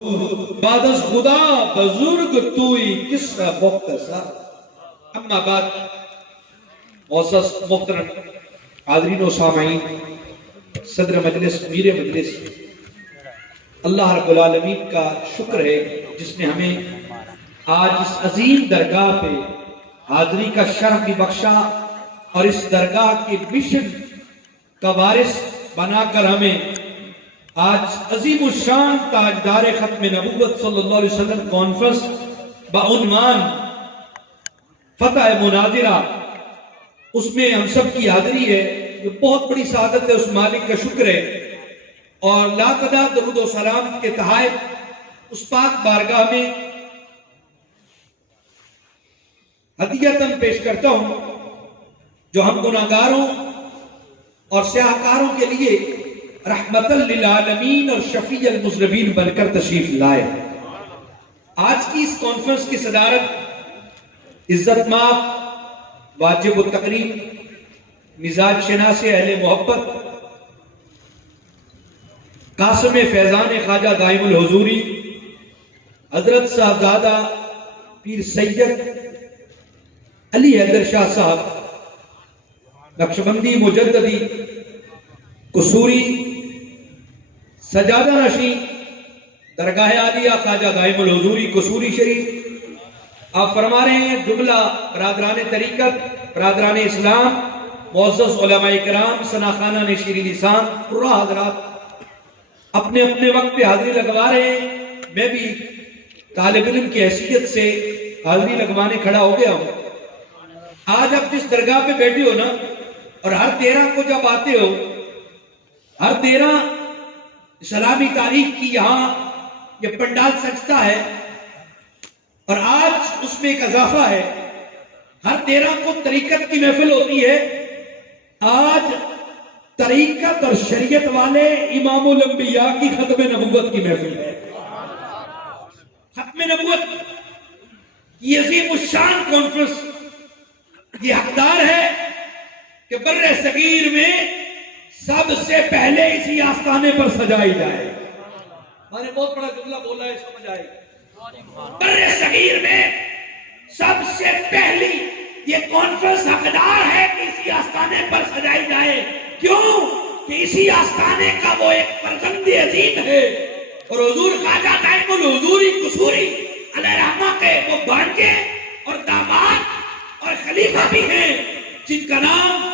بعد از خدا بزرگ توی کس را مختصر. اما بعد معزز محترم حاضرین و سامعین، صدر مجلس، میر مجلس، اللہ رب العالمین کا شکر ہے جس نے ہمیں آج اس عظیم درگاہ پہ حاضری کا شرف بھی بخشا اور اس درگاہ کے مشن کا وارث بنا کر ہمیں آج عظیم الشان تاجدار ختم نبوت صلی اللہ علیہ وسلم کانفرنس بعنوان فتح مناظرہ، اس میں ہم سب کی حاضری ہے، جو بہت بڑی سعادت ہے، اس مالک کا شکر ہے، اور لا تعداد درود و سلام کے تحائف اس پاک بارگاہ میں ہدیتاً پیش کرتا ہوں جو ہم گناہگاروں اور سیاہکاروں کے لیے رحمت للعالمین اور شفیع المذنبین بن کر تشریف لائے۔ آج کی اس کانفرنس کی صدارت عزت مآب، واجب التقریم، مزاج شناس اہل محبت، قاسم فیضان خواجہ دائم الحضوری، حضرت صاحبزادہ پیر سید علی حیدر شاہ صاحب، نقشبندی مجددی قصوری، سجادہ نشین، درگاہ عالیہ خواجہ دائم الحضوری قصوری شریف۔ آپ فرما رہے ہیں جملہ برادران طریقت، برادران اسلام، معزز علماء کرام، ثناخانہ شیریں لسان، قرہ حضرات اپنے اپنے وقت پہ حاضری لگوا رہے ہیں۔ میں بھی طالب علم کی حیثیت سے حاضری لگوانے کھڑا ہو گیا ہوں۔ آج آپ جس درگاہ پہ بیٹھے ہو نا، اور ہر 13 کو جب آتے ہو، ہر 13 اسلامی تاریخ کی یہاں یہ پنڈال سجتا ہے، اور آج اس میں ایک اضافہ ہے، ہر 13 کو طریقت کی محفل ہوتی ہے۔ آج طریقت اور شریعت والے امام الانبیاء کی ختم نبوت کی محفل ہے۔ ختم نبوت یہ عظیم الشان کانفرنس یہ حقدار ہے کہ بر صغیر میں سب سے پہلے اسی آستانے پر سجائی جائے۔ میں نے بہت بڑا جملہ بولا ہے، سمجھ آئے۔ بر صغیر میں سب سے پہلی یہ کانفرنس حقدار ہے کہ اسی آستانے پر سجائی جائے۔ کیوں کہ اسی آستانے کا وہ ایک فرزند عظیم ہے، اور حضور خواجہ دائم الحضوری قصوری علیہ رحمہ کے وہ بانجے اور داماد اور خلیفہ بھی ہیں، جن کا نام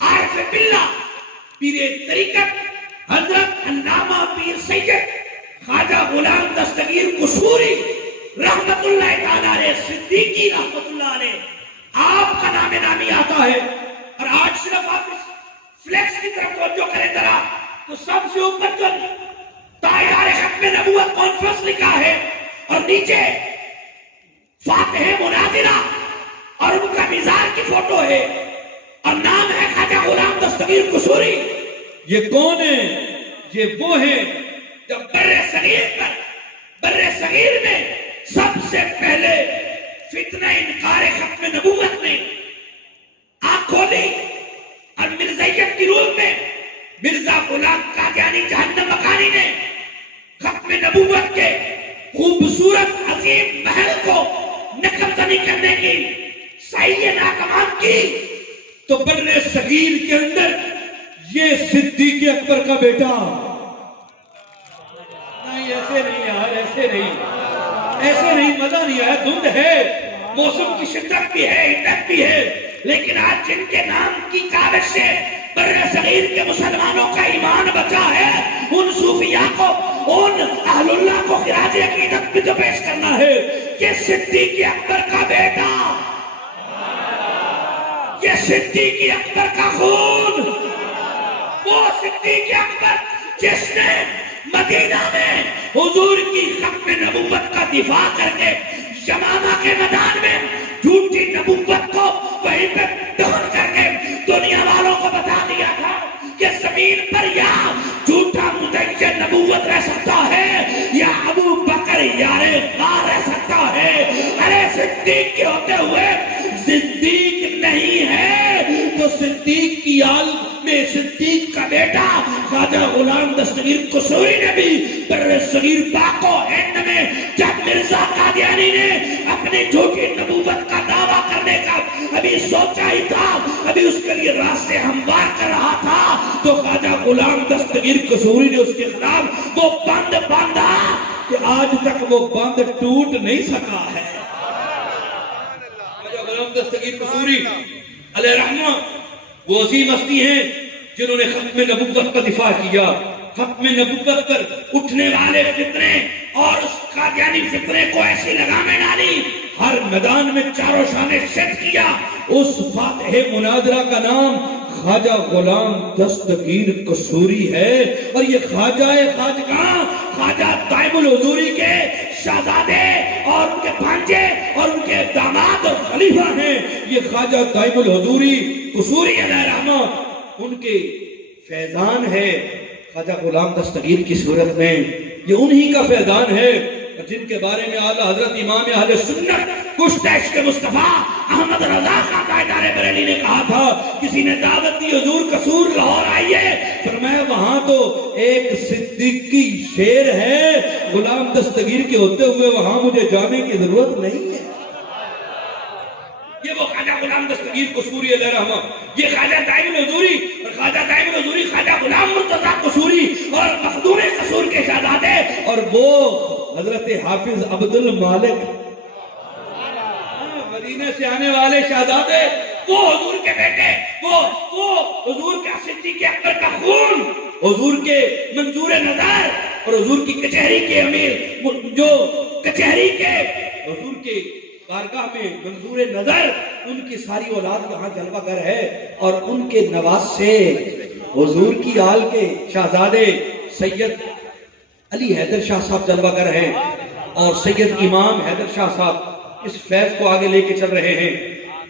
عارف باللہ پیر طریقت حضرت علامہ پیر سید خواجہ غلام دستگیر قصوری رحمت اللہ تعالیٰ علیہ صدیقی رحمت اللہ علیہ، آپ کا نام نامی آتا ہے۔ اور آج صرف آپ اس فلیکس کی طرف توجہ کریں ذرا، تو سب سے اوپر جو تاجدار ختم نبوت کانفرنس لکھا ہے، اور نیچے فاتح مناظرہ اور ان کا مزار کی فوٹو ہے، اور نام ہے خواجہ غلام دستگیر قصوری۔ یہ کون ہے؟ یہ وہ ہے جب بر صغیر میں سب سے پہلے فتنہ انکار ختم نبوت نے آنکھ کھولی، اور مرزائیت کی روح میں مرزا غلام قادیانی جہنم مکانی نے ختم نبوت کے خوبصورت عظیم محل کو نقب زنی کرنے کی صحیح ناکام کی، تو بر صغیر کے اندر یہ صدیق اکبر کا بیٹا، نہیں ایسے نہیں یار، ایسے نہیں، مزہ نہیں آیا، دھند ہے، موسم کی شدت بھی ہے، عدت بھی ہے، لیکن آج جن کے نام کی کاوش سے بر صغیر کے مسلمانوں کا ایمان بچا ہے، ان صوفیاء کو، ان اہل اللہ کو خراج عقیدت بھی تو پیش کرنا ہے۔ یہ صدیق اکبر کا بیٹا، یہ صدیق اکبر کا خون، وہ صدیق اکبر جس نے مدینہ میں حضور کی ختم نبوت کا دفاع کر کے یمامہ کے میدان میں جھوٹی نبوت کو وہیں پہ دفن کر کے دنیا والوں کو بتا دیا تھا کہ زمین پر یا جھوٹا مدعی نبوت رہ سکتا ہے یا ابو بکر یار غار رہ سکتا ہے۔ ارے صدیق کے ہوتے ہوئے صدیق نہیں ہے تو صدیق کی آل میں صدیق کا بیٹا خواجہ غلام دستگیر قصوری نے بھی بر صغیر پاک و ہند میں جب مرزا قادیانی نے اپنی جھوٹی نبوت کا دعویٰ کرنے کا ابھی سوچا ہی تھا، ابھی اس کے لیے راستے ہموار کر رہا تھا، تو خواجہ غلام دستگیر قصوری نے اس کے خلاف وہ بند باندھا کہ آج تک وہ بند ٹوٹ نہیں سکا ہے۔ خواجہ غلام دستگیر قصوری علیہ رحمہ وہ عظیم ہستی ہیں جنہوں نے ختم نبوت کا دفاع کیا، ختم نبوت پر اٹھنے والے فتنے اور اس قادیانی فتنے کو ایسی لگامیں ڈالی، ہر میدان میں چاروں شانے سیٹ کیا۔ اس فاتح مناظرہ کا نام خواجہ غلام دستگیر قصوری ہے، اور یہ خواجہ خواجگاں، خواجہ دائم الحضوری کے شہزادے اور ان کے بھانجے اور ان کے داماد اور خلیفہ ہیں۔ یہ خواجہ دائم الحضوری قصوری علیہ رحمہ ان کے فیضان ہے خواجہ غلام دستگیر کی صورت میں، یہ انہی کا فیضان ہے جن کے بارے میں اعلیٰ حضرت امام اہل سنت کشت عشق مصطفیٰ احمد رضا خان تاجدار بریلی نے کہا تھا، کسی نے دعوت دی حضور قصور لاہور آئیے، فرمایا وہاں تو ایک صدیقی شیر ہے، غلام دستگیر کے ہوتے ہوئے وہاں مجھے جانے کی ضرورت نہیں ہے۔ یہ وہ خواجہ غلام دستگیر قصوری علیہ رحمہ، یہ خواجہ دائم الحضوری، اور خواجہ دائم الحضوری خواجہ غلام مرتضیٰ قصوری اور مخدوم قصور کے شہزادے، اور وہ حضرت حافظ عبد المالک مدینہ سے آنے والے شہزادے، وہ حضور کے بیٹے، وہ حضور کے صدیق اکبر کا خون، حضور کے منظور نظر اور حضور کی کچہری کے امیر، جو کچہری کے حضور کے بارگاہ میں منظور نظر، ان کی ساری اولاد یہاں جلوہ گر ہے، اور ان کے نواسے حضور کی آل کے شہزادے سید علی حیدر شاہ صاحب جلوہ گر ہیں، اور سید امام حیدر شاہ صاحب اس فیض کو آگے لے کے چل رہے ہیں۔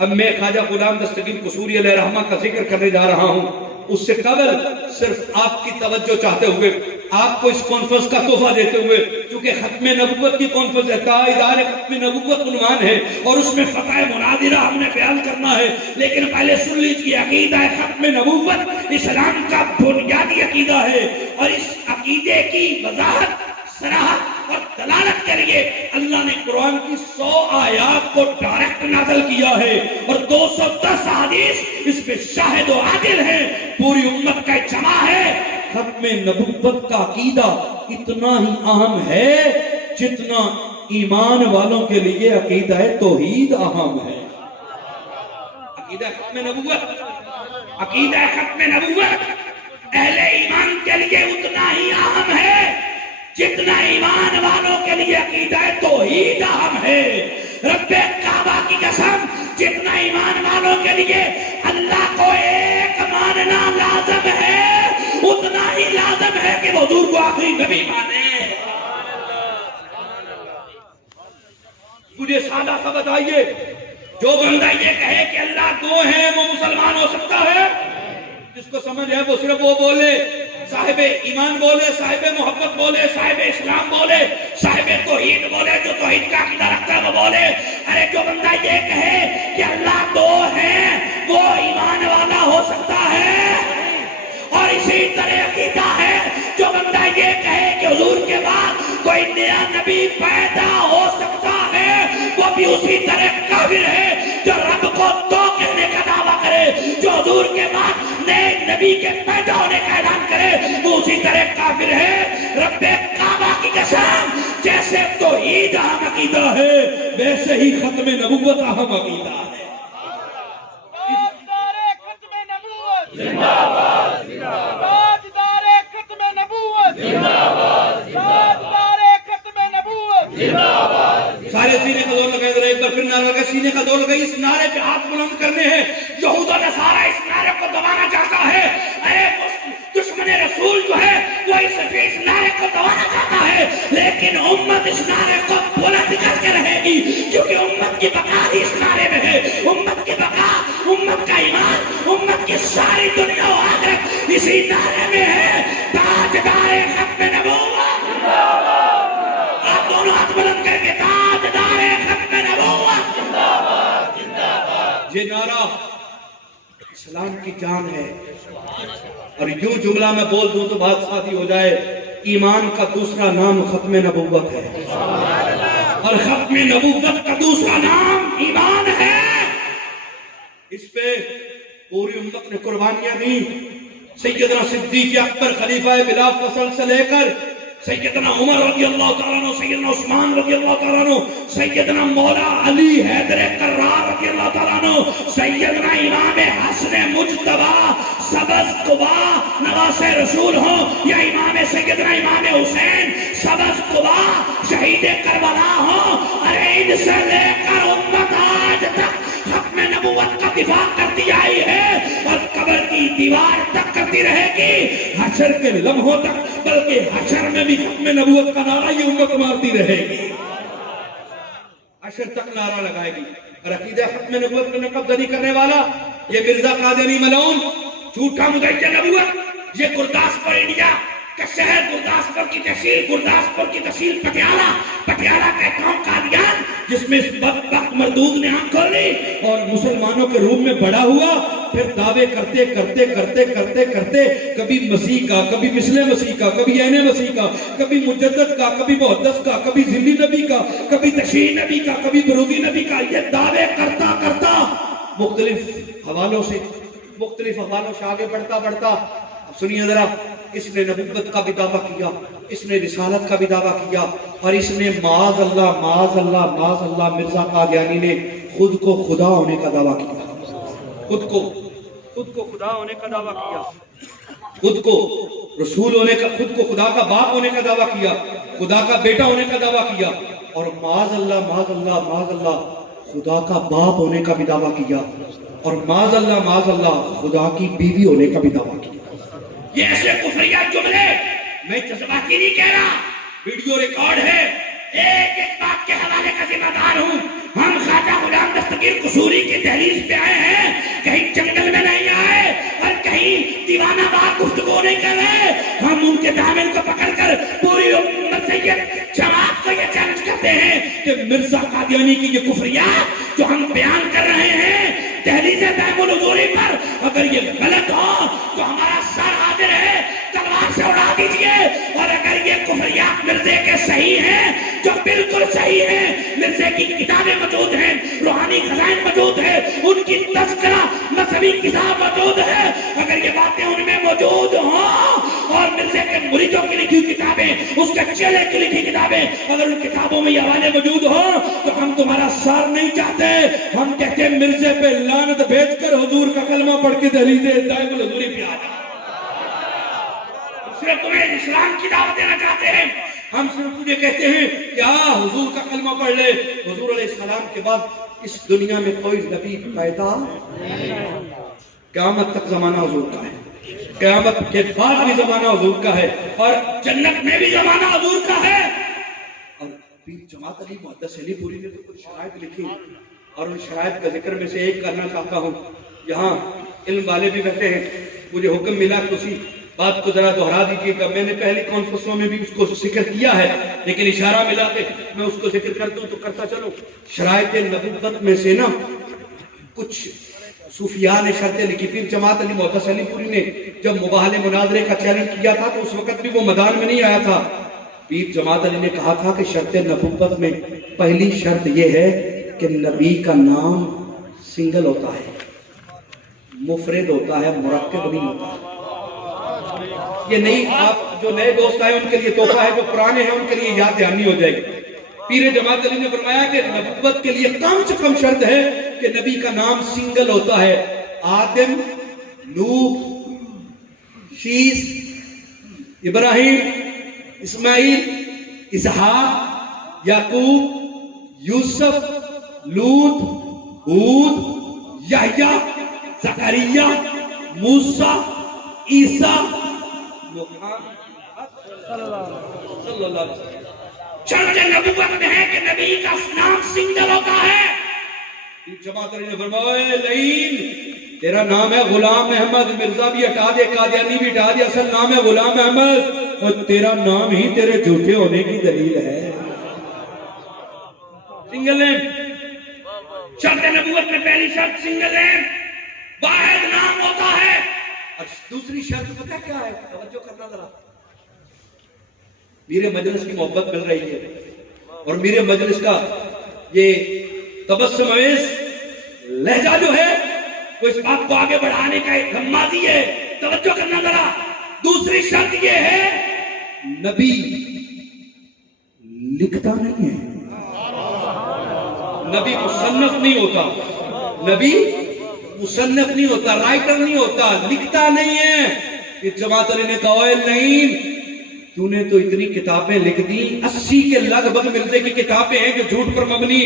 اب میں خواجہ غلام دستگیر قصوری علیہ رحمہ کا ذکر کرنے جا رہا ہوں، اس سے قبل صرف آپ کی توجہ چاہتے ہوئے، آپ کو اس کانفرنس کا تحفہ دیتے ہوئے، چونکہ ختم نبوت کی کانفرنس ہے، تائیدار ختم نبوت عنوان ہے، اور اس میں فتح مناظرہ ہم نے بیان کرنا ہے، لیکن پہلے سن لیجیے، عقیدہ ختم نبوت اسلام کا بنیادی عقیدہ ہے، اور اس عقیدے کی وضاحت، صراحت اور دلالت کے لیے اللہ نے قرآن کی 100 آیات کو ڈائریکٹ نازل کیا ہے، اور 210 حدیث اس پہ شاہد و عادل ہیں، پوری امت کا اجماع ہے۔ ختم نبوت کا عقیدہ اتنا ہی اہم ہے جتنا ایمان والوں کے لیے عقیدہ توحید اہم ہے۔ عقیدہ ختم نبوت، عقیدہ ختم نبوت اہل ایمان کے لیے اتنا ہی اہم ہے جتنا ایمان والوں کے لیے عقیدہ توحید اہم ہے۔ رب کعبہ کی قسم، جتنا ایمان والوں کے لیے اللہ کو ایک ماننا لازم ہے، اتنا ہی لازم ہے کہ حضور کو آخری نبی مانے۔ مجھے سادہ سا بتائیے، جو بندہ یہ کہے کہ اللہ دو ہیں وہ مسلمان ہو سکتا ہے؟ جس کو سمجھ ہے وہ صرف وہ بولے، صاحب ایمان بولے، صاحب محبت بولے، صاحب اسلام بولے، صاحب توحید بولے، جو توحید کا عقیدہ رکھتا ہے وہ بولے۔ ارے جو بندہ یہ کہے کہ اللہ دو ہیں وہ ایمان والا ہو سکتا ہے، اور اسی طرح عقیدہ ہے جو بندہ یہ کہے کہ حضور کے بعد کوئی نیا نبی پیدا ہو سکتا ہے، وہ بھی اسی طرح کافر ہے جو رب کو دو کہنے کا دعویٰ کرے، جو حضور کے بعد نئے نبی کے پیدا ہونے کا اعلان کرے وہ اسی طرح کافر ہے۔ رب کعبہ کی قسم، جیسے توحید اہم عقیدہ ہے ویسے ہی ختم نبوت اہم عقیدہ ہے۔ تاجدار ختم نبوت زندہ باد، تاجدار ختم نبوت زندہ باد، تاجدار ختم نبوت زندہ باد۔ سارے سینے کا دور لگائے، ذرا ایک بار پھر نعرہ لگائے، سینے کا دور لگائے، اس نعرے پہ ہاتھ بلند کرنے ہیں۔ یہود و نصارہ اس نعرے کو دبانا چاہتا ہے، اے دشمن رسول جو ہے وہ اس نعرے کو دبانا چاہتا ہے، لیکن امت اس نعرے کو بلند کر کے رہے گی، کیونکہ امت کی بقا ہی اس نعرے میں ہے۔ امت کی بقا، امت کا ایمان، امت کی ساری دنیا و آخرت اسی نعرے میں ہے، تاجدار ختم نبوت زندہ باد۔ آپ دونوں ہاتھ بلند کر کے تاجدار ختم نبوت زندہ باد، زندہ باد۔ یہ نعرہ اسلام کی جان ہے، اور یوں جملہ میں بول دوں تو بات ساتھی ہو جائے، ایمان کا دوسرا نام ختم نبوت ہے، اور ختم نبوت کا دوسرا نام ایمان ہے۔ اس پہ پوری امت نے قربانیاں دی۔ سیدنا صدیق اکبر خلیفہ بلا فصل سے لے کر سیدنا عمر رضی اللہ تعالیٰ عنہ، سیدنا عثمان رضی اللہ تعالیٰ عنہ، سیدنا مولا علی حیدر کرار رضی اللہ تعالیٰ عنہ، سیدنا امام حسن مجتبی سبز قبا نواز رسول ہوں، یا سیدنا امام حسین سبز قبا شہید کربلا ہوں، ارے ان سے لے کر امت آج تک ختم نبوت کا دفاع کرتی آئی ہے، اور قبر کی دیوار تک کرتی رہے گی، حشر کے لمحوں تک، بلکہ حشر میں بھی ختم نبوت کا نعرہ یہ امت مارتی رہے گی، حشر تک نعرہ لگائے گی۔ اور عقیدہ ختم نبوت میں نقب زنی کرنے والا یہ مرزا قادیانی ملعون، جھوٹا مدعی نبوت، یہ گرداسپور انڈیا کا شہر، گرداسپور کی تحصیل پٹیالہ کا ایک قوم قادیان، جس میں اس بدبخت مردود نے آنکھ کھولی اور مسلمانوں کے روم میں بڑا ہوا، پھر دعوے کرتے کبھی مسیح کا، کبھی مثل مسیح کا، کبھی عین مسیح کا، کبھی مجدد کا، کبھی محدث کا، کبھی ذلی نبی کا، کبھی تشیع نبی کا، کبھی بروزی نبی کا، یہ دعوے کرتا مختلف حوالوں سے آگے بڑھتا سنیے ذرا، اس نے نبوت کا بھی دعویٰ کیا، اس نے رسالت کا بھی دعویٰ کیا، اور اس نے معاذ اللہ مرزا قادیانی نے خود کو خدا ہونے کا دعویٰ کیا، خود کو خدا ہونے کا دعویٰ کیا، خود کو رسول ہونے کا، خود کو خدا کا باپ ہونے کا دعویٰ کیا، خدا کا بیٹا ہونے کا دعویٰ کیا، اور معاذ اللہ خدا کا باپ ہونے کا بھی دعویٰ کیا، اور معاذ اللہ خدا کی بیوی ہونے کا بھی دعویٰ کیا۔ یہ ایسے کفریات جملے میں جذباتی نہیں کہہ رہا، ویڈیو ریکارڈ ہے، ایک بات کے حوالے کا ذمہ دار ہوں، ہم خواجہ غلام دستگیر قصوری کی دہلیز پہ آئے ہیں، کہیں جنگل میں نہیں آئے اور کہیں دیوانہ وار گفتگو نہیں کر رہے، ہم ان کے دامن کو پکڑ کر پوری امت سے یہ جماعت کو یہ چیلنج کرتے ہیں کہ مرزا قادیانی کی یہ کفریات جو ہم بیان کر رہے ہیں دہلیز دائم الحضوری پر، اگر یہ غلط ہو تو ہمارا سر حاضر ہے، تلوار سے اڑا دیجئے، اور اگر یہ کفریات مرزے کے صحیح ہیں، جو بالکل صحیح ہیں، مرزے کی کتابیں موجود ہیں، روحانی خزائن موجود ہیں، ان کی تذکرہ مذہبی کتاب موجود ہے، اگر یہ باتیں ان میں موجود ہوں، اور مرزے کے مریدوں کی لکھی کتابیں، اس کے چیلے کی لکھی کتابیں، اگر ان کتابوں میں یہ حوالے موجود ہوں تو ہم تمہارا سار نہیں چاہتے، ہم کہتے ہیں مرزے پہ لعنت بھیج کر حضور کا کلمہ پڑھ کے دہلیز دائم الحضوری پہ آ جاؤ۔ صرف تمہیں اسلام کی دعوت دینا چاہتے ہیں، ہم صرف تجھے کہتے ہیں کہ حضور کا کلمہ پڑھ لے۔ حضور علیہ السلام کے بعد اس دنیا میں کوئی نبی پیدا نہیں، قیامت تک زمانہ حضور کا ہے، قیامت کے بعد بھی زمانہ حضور کا ہے، اور جنت میں بھی زمانہ حضور کا ہے۔ اور پیر جماعت علی محدث علی پوری نے تو کچھ شرائط لکھی، اور ان شرائط کا ذکر میں سے ایک کرنا چاہتا ہوں۔ یہاں علم والے بھی بیٹھے ہیں، مجھے حکم ملا کہ اسی بات کو ذرا دہرا دیجیے گا، میں نے پہلی کانفرنسوں میں بھی اس کو ذکر کیا ہے، لیکن اشارہ ملا کہ میں اس کو ذکر کر دوں تو کرتا چلوں۔ شرائط نبوت میں سے نا کچھ صوفیاء نے شرطیں لکھی۔ پھر جماعت علی محدث علی پوری نے جب مباحلے مناظرے کا چیلنج کیا تھا تو اس وقت بھی وہ میدان میں نہیں آیا تھا۔ پیر جماعت علی نے کہا تھا کہ شرط نبوت میں پہلی شرط یہ ہے کہ نبی کا نام سنگل ہوتا ہے، مفرد ہوتا ہے، مرکب نہیں ہوتا ہے۔ یہ نہیں، آپ جو نئے دوست آئے ان کے لیے تحفہ ہے، جو پرانے ہیں ان کے لیے یاد دہانی ہو جائے گی۔ پیر جماعت علی نے فرمایا کہ نبوت کے لیے کم سے کم شرط ہے کہ نبی کا نام سنگل ہوتا ہے۔ آدم، نوح، شیس، ابراہیم، اسماعیل، اسحاق، یعقوب، یوسف، لوط، ہود، یحییٰ، زکریا، موسیٰ، عیسیٰ، محمد صلی اللہ علیہ وسلم۔ شرط نبوت میں ہے کہ نبی کا نام سنگل ہوتا ہے۔ جماعت علی نے فرمایا اے لعین، تیرا نام ہے غلام احمد، مرزا بھی ہٹا دے، قادیانی بھی ہٹا دے، اصل نام ہے غلام احمد، اور تیرا نام ہی تیرے جھوٹے ہونے کی دلیل ہے۔ سنگل نیم، شرط نبوت میں پہلی شرط سنگل نیم، واحد نام ہوتا ہے۔ اور دوسری شرط پتہ کیا ہے؟ توجہ کرنا ذرا، میرے مجلس کی محبت مل رہی ہے اور میرے مجلس کا یہ تبسم آمیز لہجہ جو ہے وہ اس بات کو آگے بڑھانے کا ایک غمازی ہے. توجہ کرنا ذرا. دوسری شرط یہ ہے نبی لکھتا نہیں ہے, نبی مصنف نہیں ہوتا, نبی مصنف نہیں ہوتا, رائٹر نہیں ہوتا, لکھتا نہیں ہے. کہ جماعت علی نے کہا نہیں, تو نے تو اتنی کتابیں لکھ دی, 80 کے لگ بھگ مرزے کی کتابیں ہیں جو جھوٹ پر مبنی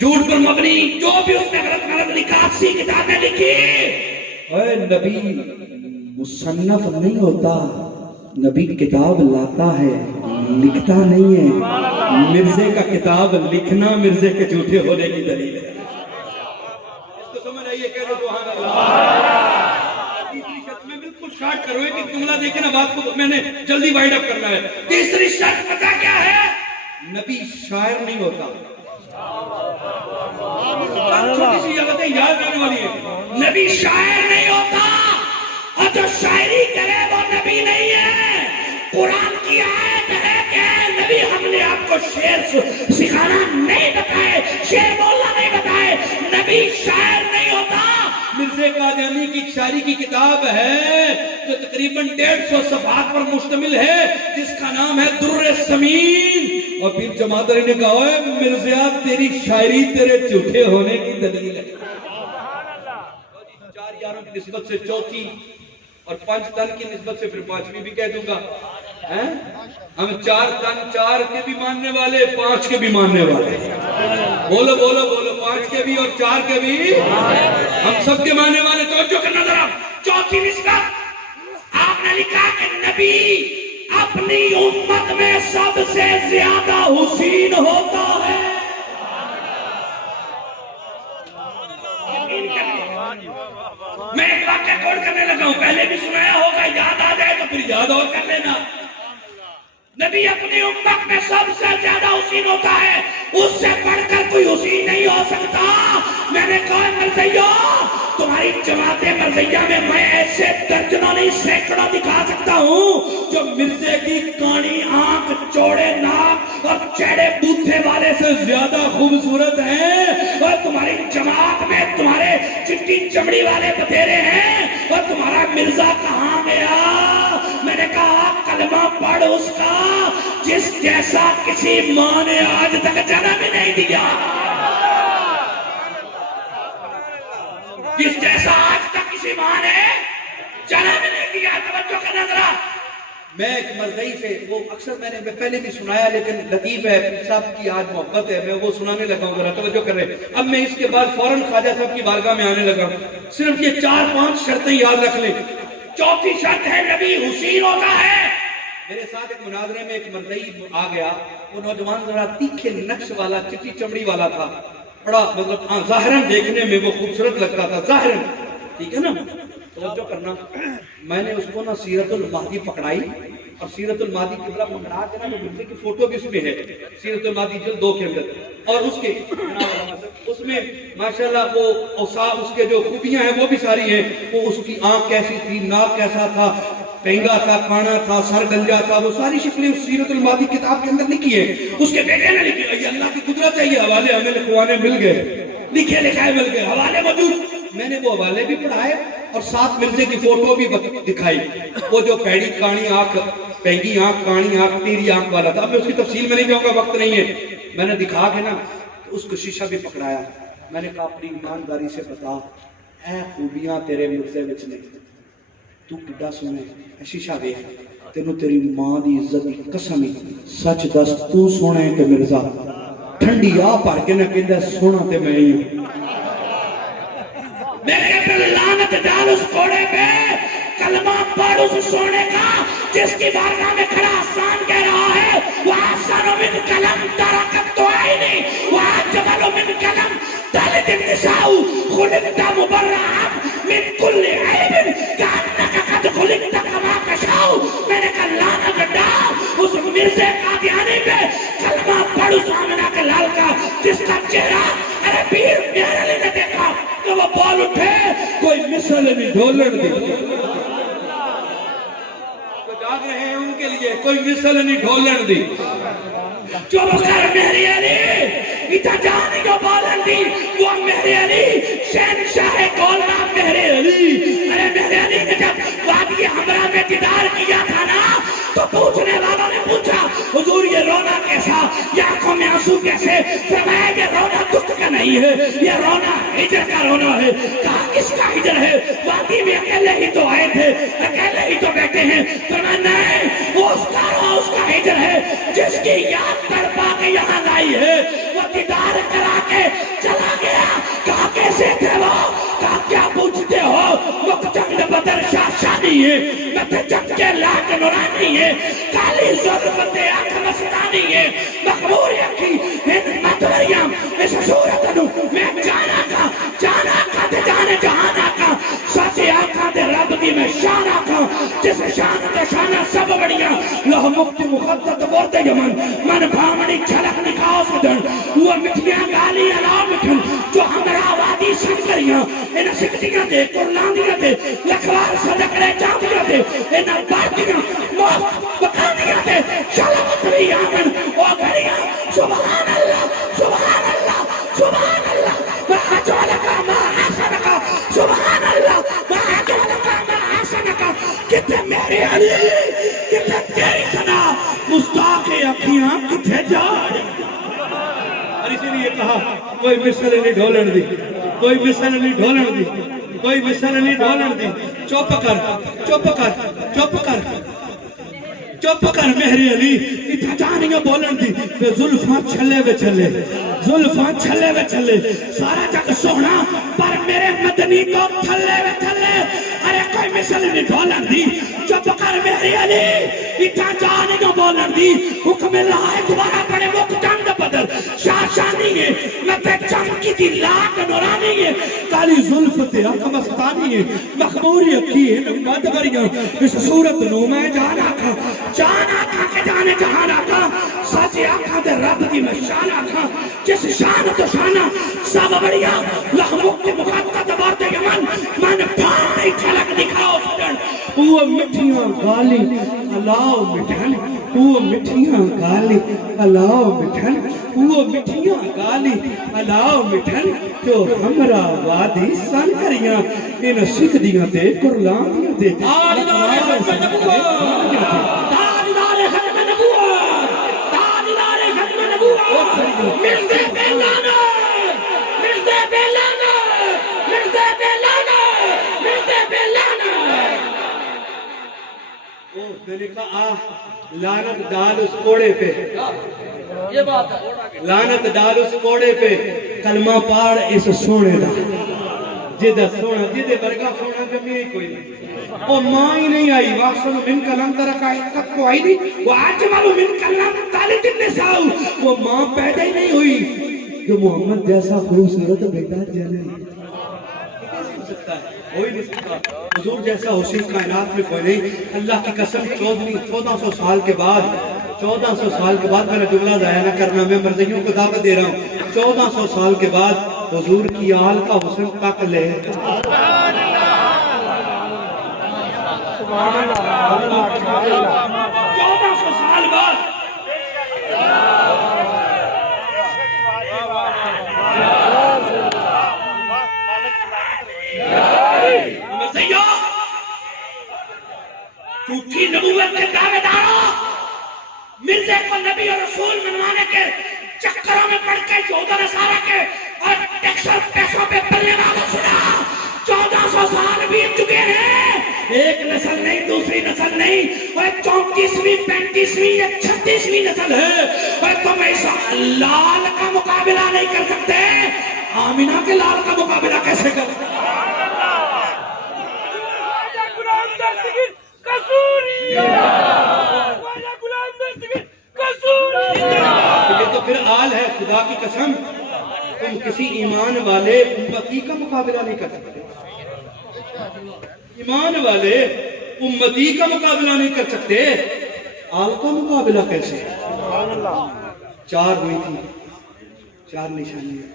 جو بھی اس نے غلط لکھا, 80 کتابیں لکھی. اے نبی مصنف نہیں ہوتا, نبی کتاب لاتا ہے لکھتا نہیں ہے. مرزے کا کتاب لکھنا مرزے کے جھوٹے ہونے کی دلیل ہے. اس کو سمجھ آئیے, کہہ دو سبحان اللہ. تیسری شرط میں بالکل شارٹ کرو, ایک جملہ دیکھیں نا, بات کو میں نے جلدی وائنڈ اپ کرنا ہے. تیسری شرط پتہ کیا ہے؟ نبی شاعر نہیں ہوتا. چھوٹی سی باتیں یاد کرنے والی ہے. نبی شاعر نہیں ہوتا, اور جو شاعری کرے وہ نبی نہیں ہے. قرآن کی آیت ہے کہ نبی ہم نے آپ کو شعر سکھانا نہیں بتائے, شعر بولنا نہیں بتائے. نبی شاعر نہیں ہوتا. مرزا قادیانی کی شاعری کی کتاب ہے جو تقریباً 150 صفحات پر مشتمل ہے, جس کا نام ہے در سمین. اور پھر جماعت علی نے کہا ہے مرزا تیری شاعری تیرے جھوٹے ہونے کی دلیل ہے. 4 یاروں کی نسبت سے چوتھی اور 5 تن کی نسبت سے پھر 5ویں بھی کہہ دوں گا. ہم 4 تن, 4 کے بھی ماننے والے, 5 کے بھی ماننے والے. بولو بولو بولو, 5 کے بھی اور 4 کے بھی, ہم سب کے ماننے والے. توجہ کرنا ذرا. چوتھی نسبت آپ نے لکھا کہ نبی اپنی امت میں سب سے زیادہ حسین ہوتا ہے. میں ایک واقعہ کوٹ کرنے لگا ہوں, پہلے بھی سنایا ہوگا, یاد آ جائے تو پھر یاد اور کر لینا. نبی اپنی امت میں سب سے زیادہ حسین ہوتا ہے, اس سے بڑھ کر کوئی حسین نہیں ہو سکتا. میں نے کہا مرزیو تمہاری جماعت مرزیہ میں میں ایسے درجنوں نہیں سینکڑوں دکھا سکتا ہوں جو مرزے کی کانی آنکھ, چوڑے ناک اور چہرے بوتھے والے سے زیادہ خوبصورت ہیں. اور تمہاری جماعت میں تمہارے چٹی چمڑی والے بتیرے ہیں, اور تمہارا مرزا کہاں گیا؟ میں نے کہا کلمہ پڑھ اس کا جس جیسا کسی ماں نے آج تک جنم ہی نہیں دیا, جس جیسا آج تک کسی ماں نے جنم ہی نہیں دیا. توجہ کرنا ذرا. میں ایک مرزائی سے, وہ اکثر میں نے پہلے بھی سنایا لیکن لطیف ہے, صاحب کی آج محبت ہے, میں وہ سنانے لگا ہوں. ذرا توجہ کر رہے. اب میں اس کے بعد فوراً خواجہ صاحب کی بارگاہ میں آنے لگا ہوں. صرف یہ 4-5 شرطیں یاد رکھ لیں. چوتھی شرط ہے نبی حسین ہوتا ہے. میرے ساتھ ایک مناظرے میں ایک مرزائی آ گیا. وہ نوجوان ذرا تیکھے نقش والا, چٹی چمڑی والا تھا, بڑا مطلب ظاہراً دیکھنے میں وہ خوبصورت لگتا تھا, ظاہراً, ٹھیک ہے نا. توجہ کرنا. میں نے اس کو نا سیرت المہدی پکڑائی, اور سیرت المہدی کی طرف پکڑا کے نا مرزے کی فوٹو بھی اس میں ہے, سیرت المہدی جلد 2 کے اندر, اور اس کے اس میں ماشاءاللہ وہ اوصاف, اس کے جو خوبیاں ہیں وہ بھی ساری ہیں. وہ اس کی آنکھ کیسی تھی, ناک کیسا تھا, پینگا تھا, کانا تھا, سر گنجا تھا, وہ ساری شکلیں اس سیرت المہدی کتاب کے اندر لکھی ہیں. اس کے بیٹے نے لکھی, یہ اللہ کی قدرت ہے, یہ حوالے ہمیں لکھوانے مل گئے, لکھے لکھائے مل گئے, حوالے موجود. میں نے وہ حوالے بھی پڑھائے اور ساتھ مرزے کی فوٹو بھی دکھائی. وہ جو پیڑی کانی آنکھ, پینگی آنکھ, کانی آنکھ, تیری آنکھ والا تھا. اب میں اس کی تفصیل میں نہیں جاؤں گا, وقت نہیں ہے. میں نے دکھا کے نا اس کو شیشہ بھی پکڑایا. میں نے کہا اپنی ایمانداری سے بتا, اے خوبیاں تیرے مرزے وچ نے, تو کڈا سونے شیشہ ویکھ, تینوں تیری ماں دی عزت دی قسم, سچ دس تو سونے کہ مرزا ٹھنڈی آ بھر کے نہ کہندا سونا تے میں ہی ہوں. میرے پہ لعنت ڈال اس گھوڑے پہ, کلمہ پڑھ اس سونے کا جس کی بارگاہ میں کھڑا آسان کہہ رہا ہے وَأَحْسَنُ مِنْ كَلَمْ تَرَكَتْ عَيْنِي وَأَجْمَلُ مِنْ كَلَمْ تَلِدِ النِّسَاءُ خُلِقْتَ مُبَرَّأً مِنْ كُلِّ عَيْبٍ كَأَنَّكَ قَدْ خُلِقْتَ كَمَا تَشَاءُ. میں نے کہا لعنت ڈال اس مرزا قادیانی پہ, کلمہ پڑھ اس آمنہ کے لال کا جس کا چہرہ ارے پیر میرے لیے نے دیکھا کہ وہ بول اٹھے, کوئی مثل نہیں ڈھولن دی. جاگ رہے ہیں ان کے لیے کوئی مثل نہیں ڈھولن دی چپ کر میری علی اتنا جانی کو بولن دی وہ میری علی شہنشاہ گولنا میری علی ارے میری علی نے جب وادی حمرہ میں دیدار کیا تھا نا تو پوچھنے والوں نے پوچھا حضور یہ رونا کیسا یہ آنکھوں میں آنسو کیسے فرمایا یہ رونا دکھ کا نہیں ہے یہ رونا ہجر کا رونا ہے کہا کس کا ہجر ہے وادی میں اکیلے ہی تو آئے تھے اکیلے ہی تو بیٹھے ہیں فرمایا نہیں وہ اس کا ہجر ہے جس کی یاد تڑپا کے یہاں لائی ہے وہ دیدار کرا کے چلا گیا کہا کیسے تھے وہ کہا کیا پوچھتے ہو وہ جنگ بدر شاشانی ہے میں جنگ کے لاکھ نورانی ہے کالی ظلمت آنکھ مستانی ہے مخمور یکی ہند مریم اس صورت نو میں جانا کا تے جانے جہانا کا سچے آقا تے رب دی میں شانہ کا جس شان تے شانہ سب بڑیاں لہ مکت مخدت بورتے یمن من بھامنی چھلک نکاؤ سدن وہ مٹھیاں گالی علا مٹھن جو ہمرا وادی سنگریاں انہ سکتیاں دے قرلاندیاں دے لکھوار صدقرے جاندیاں دے انہ باردیاں موت بکاندیاں دے شلمت بھی آمن او گھڑیاں سبحان اللہ سبحان اللہ سبحان اللہ ما حجولکا ما حسنکا سبحان اللہ ما حجولکا ما حسنکا کتے میرے علی کتے تیری سنا مستاق اکھیاں کتے جائے اور اسی لیے کہا کوئی مثل نہیں ڈھولن دی کوئی مثل نہیں ڈھولن دی کوئی مثل نہیں ڈھولن دی چپ کر چپ کر چپ کر چپ کر مہری علی اتھا جانیاں بولن دی کہ زلفاں چھلے وے چھلے زلفاں چھلے وے چھلے سارا جگ سونا پر میرے مدنی کو تھلے وے تھلے ارے کوئی مثل نہیں ڈھولن دی چپ کر مہری علی اتھا جانیاں بولن دی حکم اللہ دوبارہ پڑے مقتند بدل شاشانی ہے متے چمکی دی لاکھ نورانی ہے کالی ظلف تے آنکھ مستانی ہے مخموری اکی ہے مدبریاں اس صورت نو میں جانا کے جانے جہانا کا سچے آقا دے رب دی میں شانہ کا جس شان تو شانہ سب بڑیا لحمک کے مخاطبہ بارتے یمن من پھائی چھلک دکھاؤ سجن وہ مٹھیاں گالی علاؤ مٹھن وہ مٹھیاں گالی علاؤ مٹھن وہ مٹھیاں گالی علاؤ مٹھن جو ہمرا وادی سن کریاں ان سکھ دیاں تے قرلان دیاں تے تاجدار ختم نبوت تاجدار ختم نبوت تاجدار ختم نبوت ملتے بیلانا ملتے بیلانا ملتے بیلانا ملتے بیلانا میں نے کہا لعنت ڈال اس کوڑے پہ یہ بات ہے لعنت ڈال اس کوڑے پہ کلمہ پاڑ اس سونے دا جدہ سونا جدہ برگا سونا جمعی کوئی نہیں وہ ماں ہی نہیں آئی وَاحْسَنُ مِنْكَ لَمْ تَرَكَ تک کو آئی نہیں وہ آجمالو مِنْكَ لَمْ تَالِتِ النِّسَاؤ وہ ماں پیدا ہی نہیں ہوئی جو محمد جیسا خوبصورت بیٹا جنے کوئی نہیں سکتا حضور جیسا حسین کائنات میں کوئی نہیں اللہ کی قسم 1400 سال کے بعد 1400 سال کے بعد میرا جملہ ضائع نہ کرنا میں مرضیوں کو دعوت دے رہا ہوں 1400 سال کے بعد حضور کی آل کا حسن تک لے 1400 سال بعد جھوٹی نبوت کے دعوے داروں مرزے کو نبی اور رسول منوانے کے چکروں میں پڑھ کے یہود و نصارہ کے اور ٹیکسر پیسوں پہ پلنے والوں سنا 1400 سال بیت چکے ہیں ایک نسل نہیں دوسری نسل نہیں اور 34ویں 35ویں 36ویں نسل ہے اور تم ایسا لال کا مقابلہ نہیں کر سکتے آمینہ کے لال کا مقابلہ کیسے کر سکتے یہ تو پھر آل ہے خدا کی قسم تم کسی ایمان والے امتی کا مقابلہ نہیں کر سکتے ایمان والے امتی کا مقابلہ نہیں کر سکتے آل کا مقابلہ کیسے 4 ہوئی تھی 4 نشانیاں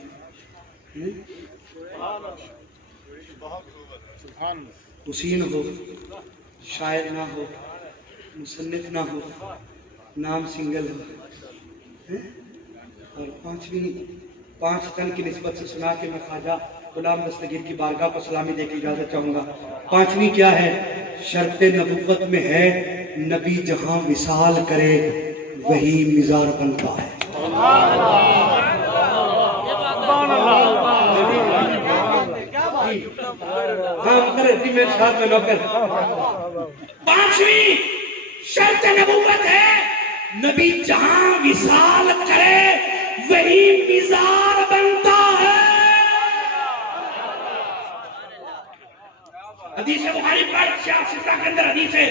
حسین ہو شاعر نہ ہو مصنف نہ ہو، نام سنگل ہو، اور پانچ تن کی نسبت سے سنا کہ میں خواجہ غلام دستگیر کی بارگاہ کو سلامی دے کے اجازت چاہوں گا۔ پانچویں کیا ہے؟ شرط نبوت میں ہے نبی جہاں وصال کرے وہی مزار بنتا ہے۔ پانچویں شرط نبوت ہے نبی جہاں وصال کرے وہی مزار بنتا ہے۔ حدیث بخاری پاک 66 کے اندر حدیث ہے،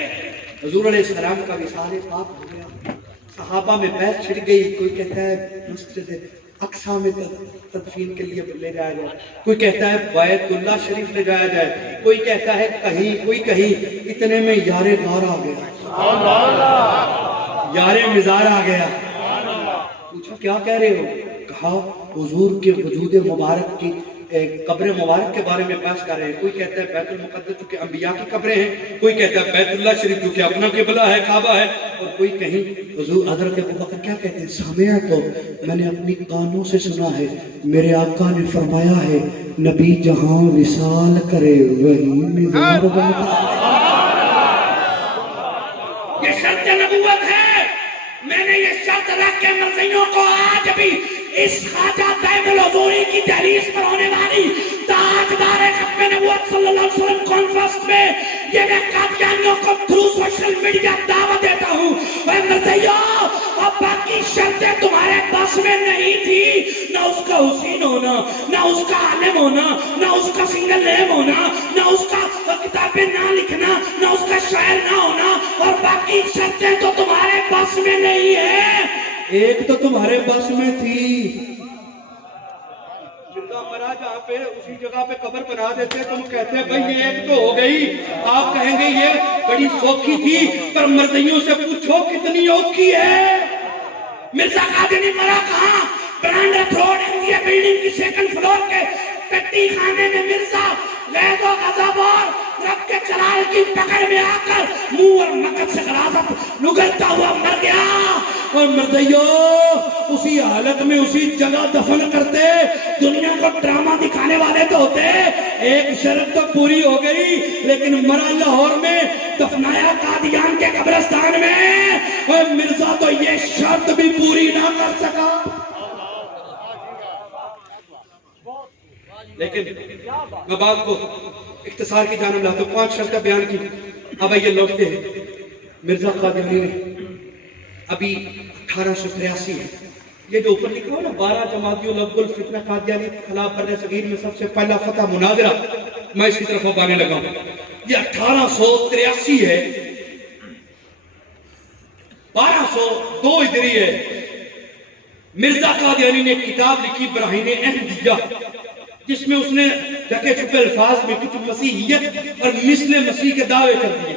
حضور علیہ السلام کا وصال پاک ہو گیا، صحابہ میں بحث چھڑ گئی، کوئی کہتا ہے مسجد اقصیٰ میں تدفین کے لیے لے جایا جائے، کوئی کہتا ہے بیت اللہ شریف لے جایا جائے، کوئی کہتا ہے کہیں، کوئی کہیں، اتنے میں یار غار آ گیا، یار مزار آ گیا۔ پوچھا کیا کہہ رہے ہو؟ کہا حضور کے وجود مبارک کی قبر مبارک کے بارے میں بحث کر رہے ہیں، کوئی کہتا ہے بیت المقدس جو کہ انبیاء کی قبریں ہیں، کوئی کہتا ہے بیت اللہ شریف جو کہ اپنا قبلہ ہے، کعبہ ہے، اور کوئی کہیں حضور حضرت ابوبکر کیا کہتے ہیں؟ سامعہ تو میں نے اپنی کانوں سے سنا ہے، میرے آقا نے فرمایا ہے نبی جہاں وصال کرے وہی مزار بنتا ہے۔ یہ شرط نبوت ہے۔ میں نے یہ شرط رکھ کے مرضیوں کو آج بھی اس خواجہ دائم الحضوری کی دہلیز پر ہونے والی تاجدار ختم نبوت صلی اللہ علیہ وسلم کانفرنس میں یہ میں قادیانیوں کو تھرو سوشل میڈیا دعوت دیتا ہوں، اے مرضیوں، اب باقی شرطیں تمہارے بس میں نہیں تھی، نہ اس کا حسین ہونا، نہ اس کا عالم ہونا، نہ اس کا سنگل نیم ہونا، نہ اس کا کتابیں نہ لکھنا، نہ اس کا شاعر نہ ہونا، اور باقی شرطیں تو تمہارے بس میں نہیں ہے۔ ایک تو تمہارے بس میں تھی، مرزا مرا جہاں پہ اسی جگہ پہ قبر بنا دیتے، تم کہتے ہیں بھائی یہ ایک تو ہو گئی، آپ کہیں گے یہ بڑی سوکھی تھی، پر مرضیوں سے پوچھو کتنی اوکھی ہے۔ مرزا قادری مرا کہاں؟ برانڈر روڈ انڈیا بلڈنگ کی سیکنڈ فلور کے پٹی خانے میں مرزا غیظ و غضب اور رب کے جلال کی پکڑ میں آ کر منہ اور مقد سے غلاظت نگلتا ہوا مر گیا۔ اور مرضیوں اسی حالت میں اسی جگہ دفن کرتے، دنیا کو ڈرامہ دکھانے والے تو ہوتے، ایک شرط تو پوری ہو گئی، لیکن مرا لاہور میں، دفنایا قادیان کے قبرستان میں، اور مرزا تو یہ شرط بھی پوری نہ کر سکا۔ لیکن میں بات کو اختصار کی جانب لاتا ہوں، 5 شرطیں بیان کی، اب یہ لوٹتے ہیں۔ مرزا قادیانی نے ابھی 1883 ہے، یہ جو اوپر لکھا ہو نا 12 جمادی الاول الفتنہ قادیانی کے خلاف بر صغیر میں سب سے پہلا فتح مناظرہ، میں اس کی طرف اب آنے لگا ہوں، یہ 1883 ہے، 1202 ہجری ہے۔ مرزا قادیانی نے کتاب لکھی براہین احمدیہ، جس میں اس نے ڈھکے چھپے الفاظ میں کچھ مسیحیت اور مثل مسیح کے دعوے کر دیے۔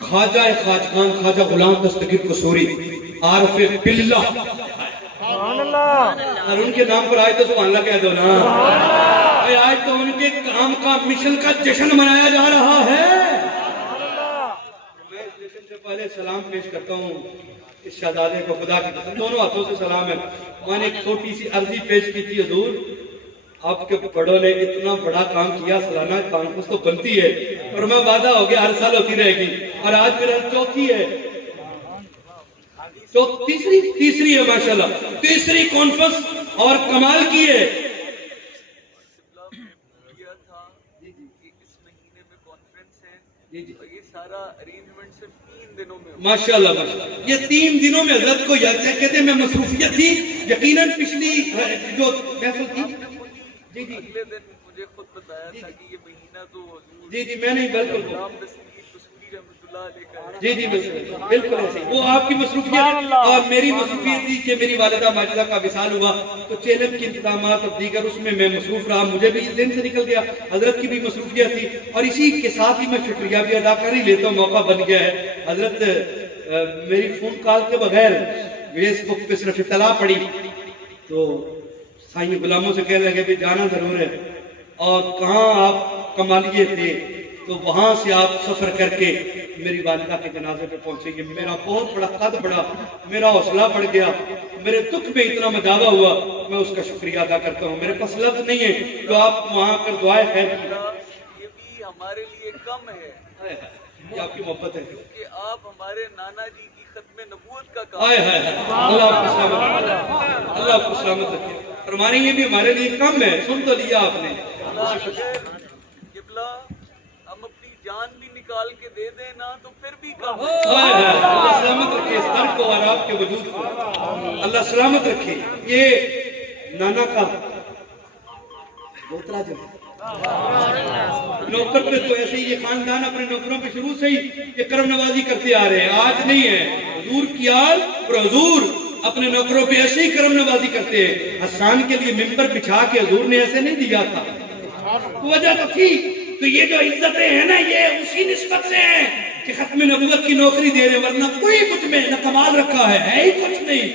خواجہ خواجگان خواجہ غلام دستگیر قصوری عارف باللہ، اور ان کے نام پر آج تو سبحان اللہ کہہ دو نا، آج تو ان کے کام کا مشن کا جشن منایا جا رہا ہے۔ میں اس جشن سے پہلے سلام پیش کرتا ہوں اس شہزادے کو، خدا کی قسم دونوں ہاتھوں سے سلام ہے۔ میں نے ایک چھوٹی سی عرضی پیش کی تھی، حضور آپ کے بڑوں نے اتنا بڑا کام کیا، سالانہ کانفرنس تو بنتی ہے، اور میں وعدہ ہو گیا ہر سال ہوتی رہے گی، اور آج میرا چوتھی ہے، تیسری ہے ماشاءاللہ، تیسری کانفرنس، اور کمال کی ہے۔ ماشاءاللہ یہ 3 دنوں میں حضرت کو یاد ہے، کہتے ہیں میں مصروفیت تھی، یقیناً پچھلی جو محفل تھی، جی اگلے دن مجھے خود بتایا تھا کہ یہ مہینہ تو جی میں نہیں بالکل جی بالکل ایسے وہ آپ کی مصروفیت اور میری مصروفیت تھی کہ میری والدہ ماجدہ کا وصال ہوا، تو چیلم کے انتظامات اور دیگر اس میں مصروف رہا، مجھے بھی دن سے نکل گیا، حضرت کی بھی مصروفیت تھی، اور اسی کے ساتھ ہی میں شکریہ بھی ادا کر ہی لیتا ہوں، موقع بن گیا ہے۔ حضرت میری فون کال کے بغیر فیس بک پہ صرف اطلاع پڑی تو سائیں غلاموں سے کہنے لگے کہ جانا ضرور ہے، اور کہاں آپ کمالیے تھے، تو وہاں سے آپ سفر کر کے میری والدہ کے جنازے پہ پہنچیں گے. میرا بہت بڑا قد بڑھا, میرا حوصلہ بڑھ گیا, میرے دکھ میں اتنا مداوع ہوا, میں اس کا شکریہ ادا کرتا ہوں. میرے پاس لفظ نہیں ہے تو آپ وہاں کر دعائیں خیر کی. یہ بھی ہمارے لیے کم ہے یہ آپ کی محبت ہے. کہ آپ ہمارے نانا جی کی ختم نبوت کا آئے کام ہائے اللہ آپ کو سلامت رکھے, اللہ آپ کو سلامت رکھے. فرمانے یہ بھی ہمارے لیے کم ہے, سن تو لیا آپ نے. قبلہ ہم اپنی جان بھی نکال کے دے دیں نا تو پھر بھی کم ہے. آئے ہائے اللہ سلامت رکھے اس در کو اور آپ کے وجود کو, اللہ سلامت رکھے. یہ نانا کا دوترا جو ہے نوکر پہ تو ایسے ہی یہ خاندان اپنے نوکروں پہ شروع سے ہی یہ کرم نوازی کرتے آ رہے ہیں, آج نہیں ہے. حضور کی آل اور حضور اپنے نوکروں پہ ایسے ہی کرم نوازی کرتے ہیں. حسان کے لیے ممبر بچھا کے حضور نے ایسے نہیں دیا تھا, وجہ تو تھی. تو یہ جو عزتیں ہیں نا یہ اسی نسبت سے ہیں کہ ختم نبوت کی نوکری دے رہے, ورنہ کوئی کچھ میں نہ کمال رکھا ہے ہی کچھ نہیں,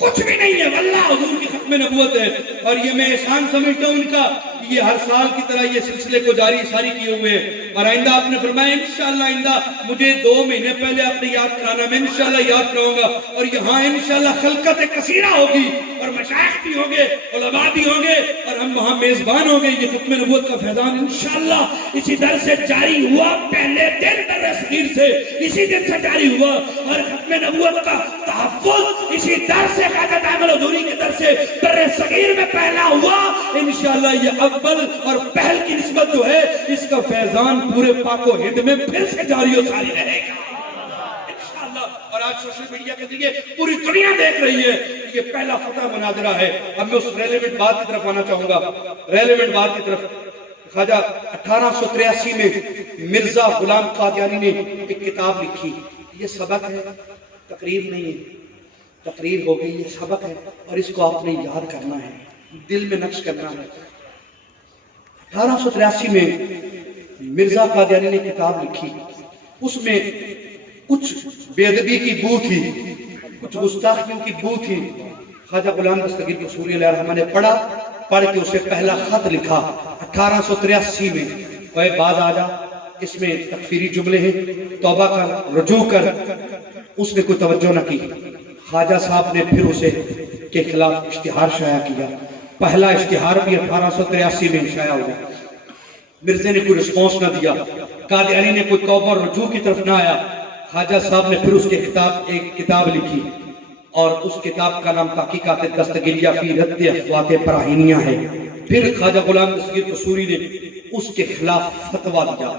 کچھ بھی نہیں ہے. واللہ حضور کی ختم نبوت ہے. اور یہ میں احسان سمجھتا ہوں ان کا, یہ ہر سال کی طرح یہ سلسلے کو جاری ساری کیے ہوئے ہیں. اور آئندہ آپ نے فرمایا انشاءاللہ آئندہ مجھے 2 مہینے پہلے آپ نے یاد کرانا, میں انشاءاللہ یاد کراؤں گا. اور یہاں انشاءاللہ خلقت کثیرہ ہوگی اور مشائخ بھی ہوں گے, علماء بھی ہوں گے, اور ہم وہاں میزبان ہوں گے. یہ ختم نبوت کا فیضان انشاءاللہ اسی در سے جاری ہوا, پہلے دن در صغیر سے اسی دن سے جاری ہوا. اور ختم نبوت کا تحفظ اسی در سے خواجہ احمد حضوری کے در سے در صغیر میں پہلا ہوا. انشاءاللہ یہ اول اور پہل کی نسبت جو ہے اس کا فیضان پورے پاک و ہند میں پھر سے جاری و ساری رہے گا انشاءاللہ. اور آج سوشل میڈیا کے ذریعے پوری دنیا دیکھ رہی ہے یہ پہلا فتح مناظرہ ہے. اب میں اس ریلیونٹ بات کی طرف آنا چاہوں گا, ریلیونٹ بات کی طرف. خواجہ 1883 میں مرزا غلام قادیانی نے ایک کتاب لکھی. یہ سبق ہے, تقریر نہیں ہے, تقریر ہو گئی, یہ سبق ہے اور اس کو آپ نے یاد کرنا ہے, دل میں نقش کرنا ہے. 1883 میں مرزا قادیانی نے کتاب لکھی, اس میں کچھ بے ادبی کی بو تھی, کچھ گستاخیوں کی بو تھی. خواجہ غلام دستگیر قصوری علیہ الرحمہ نے پڑھ کے اسے پہلا خط لکھا 1883 میں. کوئی باز آ جا, اس میں تکفیری جملے ہیں, توبہ کر, رجوع کر. اس نے کوئی توجہ نہ کی. خواجہ صاحب نے پھر اسے کے خلاف اشتہار شائع کیا. پہلا اشتہار بھی 1883 میں شائع ہوا. مرزے نے کوئی رسپانس نہ دیا, قادیانی نے کوئی توبہ اور رجوع کی طرف نہ آیا. خواجہ صاحب نے پھر اس کے ایک کتاب لکھی اور اس کتاب کا نام تحقیقات دستگیریہ فی رد افواہ براہینیہ ہے. پھر خواجہ غلام دستگیر قصوری نے اس کے خلاف فتویٰ دیا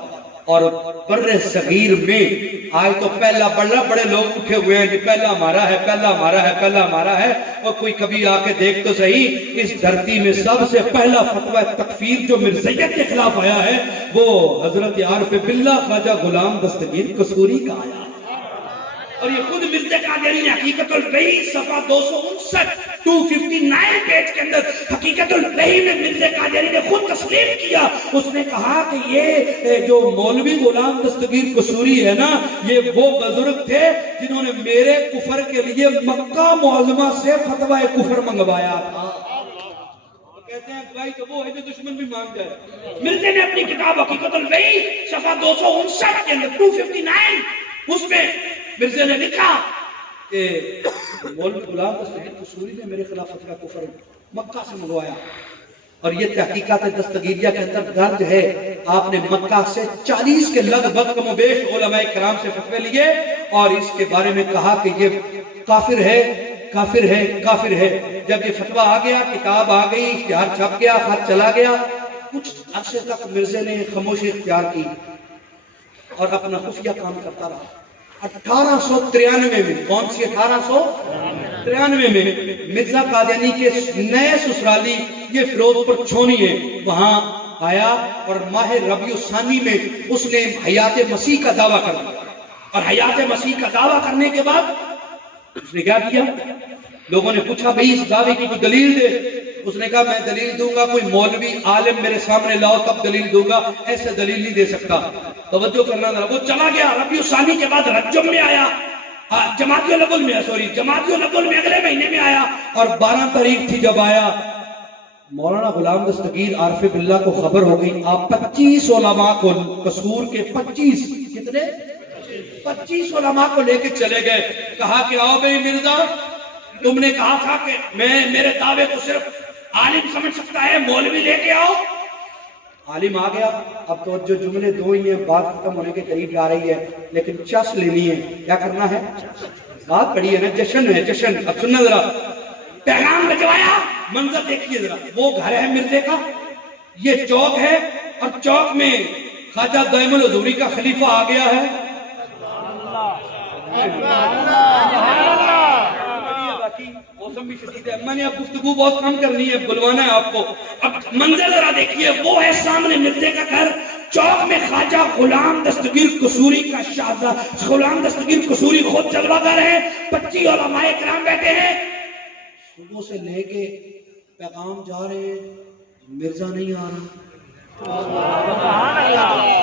اور بر صغیر میں آج تو پہلا بڑے لوگ اٹھے ہوئے ہیں کہ پہلا ہمارا ہے, پہلا ہمارا ہے, پہلا ہمارا ہے. اور کوئی کبھی آ کے دیکھ تو صحیح, اس دھرتی میں سب سے پہلا فتویٰ تکفیر جو مرزیت کے خلاف آیا ہے وہ حضرت عارف باللہ خواجہ غلام دستگیر قصوری کا آیا. اور یہ خود مرزا قادیانی نے حقیقت الوحی صفحہ 259 پیج کے اندر حقیقت الوحی میں مرزا قادیانی نے خود تسلیم کیا. اس نے کہا کہ یہ جو مولوی غلام دستگیر قصوری ہے نا, یہ وہ بزرگ تھے جنہوں نے میرے کفر کے لیے مکہ معظمہ سے فتویٰ کفر منگوایا تھا. کہتے ہیں بھائی تو وہ ہے جو دشمن بھی مان جائے. مرزا نے اپنی کتاب حقیقت الوحی صفحہ 259 کے اندر 259 اس میں مرزا نے لکھا کہ مولوی غلام دستگیر قصوری نے میرے خلاف فتویٰ کفر مکہ سے منگوایا. اور یہ تحقیقات دستگیریہ کے اندر درج ہے, آپ نے مکہ سے 40 کے لگ بھگ کم و بیش علماء کرام سے فتوے لیے اور اس کے بارے میں کہا کہ یہ کافر ہے, کافر ہے, کافر ہے. جب یہ فتویٰ آ گیا, کتاب آ گئی, اشتہار چھپ گیا, خط چلا گیا, کچھ عرصے تک مرزا نے خاموشی اختیار کی اور اپنا خفیہ کام کرتا رہا. 1893 میں, کون سی 1893 میں مرزا قادیانی کے نئے سسرالی یہ فیروز پور چھونی ہے, وہاں آیا اور ماہ ربیع الثانی میں اس نے حیات مسیح کا دعویٰ کر دیا. اور حیات مسیح کا دعویٰ کرنے کے بعد اس نے کیا کیا, لوگوں نے پوچھا بھئی اس دعوے کی کوئی دلیل دے. اس نے کہا میں دلیل دوں گا, کوئی مولوی عالم میرے سامنے لاؤ تب دلیل دوں گا, ایسے دلیل نہیں دے سکتا. توجہ کرنا ذرا. وہ چلا گیا, ربیع الثانی کے بعد رجب میں آیا, جمادی الاول میں اگلے مہینے میں آیا. اور 12 تاریخ تھی جب آیا, مولانا غلام دستگیر عارف باللہ کو خبر ہو گئی، آپ 25 علماء کو، قصور کے 25 کتنے 25 علماء کو لے کے چلے گئے، کہا کہ آؤ بھئی مرزا، تم نے کہا تھا کہ میرے دعوے کو صرف عالم سمجھ سکتا ہے، مولوی لے کے آؤ۔ عالم آ گیا، اب تو جو جملے دو ہی ہیں، بات ختم ہونے کے قریب جا رہی ہے، لیکن چس لینی ہے، کیا کرنا ہے؟ بات پڑی ہے نا، جشن ہے جشن۔ اب سننا ذرا، پیغام بھجوایا، منظر دیکھیے ذرا، وہ گھر ہے مرزے کا، یہ چوک ہے، اور چوک میں خواجہ دائم الحضوری کا خلیفہ آ گیا ہے۔ موسم بھی شدید ہے، میں نے اب گفتگو بہت کم کرنی ہے، بلوانا ہے آپ کو۔ اب منظر ذرا دیکھیے، وہ ہے سامنے مرزے کا گھر، چوک میں خواجہ غلام دستگیر قصوری کا شہزادہ غلام دستگیر قصوری خود جلوہ گر ہے، 25 علماء کرام بیٹھے ہیں۔ صبح سے لے کے پیغام جا رہے ہیں، مرزا نہیں آ رہا،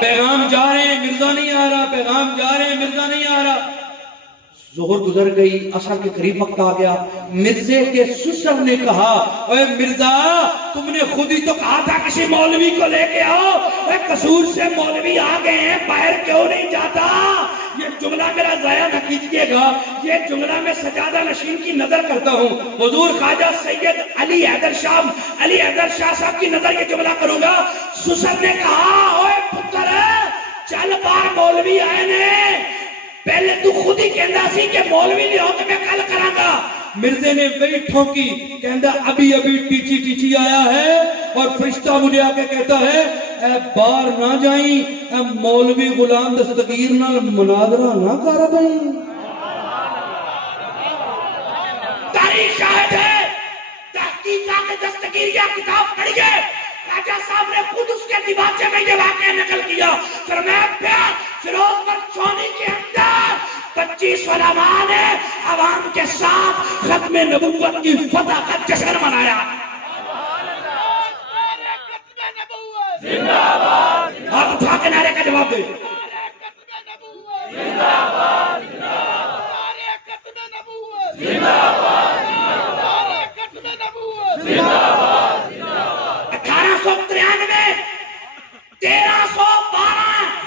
پیغام جا رہے ہیں، مرزا نہیں آ رہا، پیغام جا رہے ہیں، مرزا نہیں آ رہا۔ ظہر گزر گئی، عصر کے قریب وقت آ گیا، مرزے کے سسر نے کہا، اے مرزا تم نے خود ہی تو کہا تھا کسی مولوی کو لے کے آؤ، اے قصور سے مولوی آ گئے ہیں، باہر کیوں نہیں جاتا؟ یہ جملہ میرا ضائع نہ کیجئے گا، یہ جملہ میں سجادہ نشین کی نظر کرتا ہوں، حضور خواجہ سید علی حیدر شاہ صاحب کی نظر یہ جملہ کروں گا۔ سسر نے کہا، اوے پتر چل بار مولوی آئے نے، پہلے تو خود ہی کہندا سی کہ مولوی نہیں ہو تو میں کل کراں گا۔ مرزے نے وہی ٹھوکی، کہندا ابھی ٹیچی ٹیچی آیا ہے، اور فرشتہ مجھے آ کے کہتا ہے اے باہر نہ جائیں، اے مولوی غلام دستگیر نال مناظرہ نہ کر بھائی۔ تاریخ شاہد ہے، تحقیقات دستگیریہ کتاب پڑھیے، خواجہ صاحب نے خود اس کے دیباچے میں یہ واقعہ نقل کیا، فرمایا پیا فیروز پر چونی کے اندر 25 علماء نے عوام کے ساتھ ختم نبوت کی فتح کا جشن منایا۔ آپ اٹھا کے نعرے کا جواب دے۔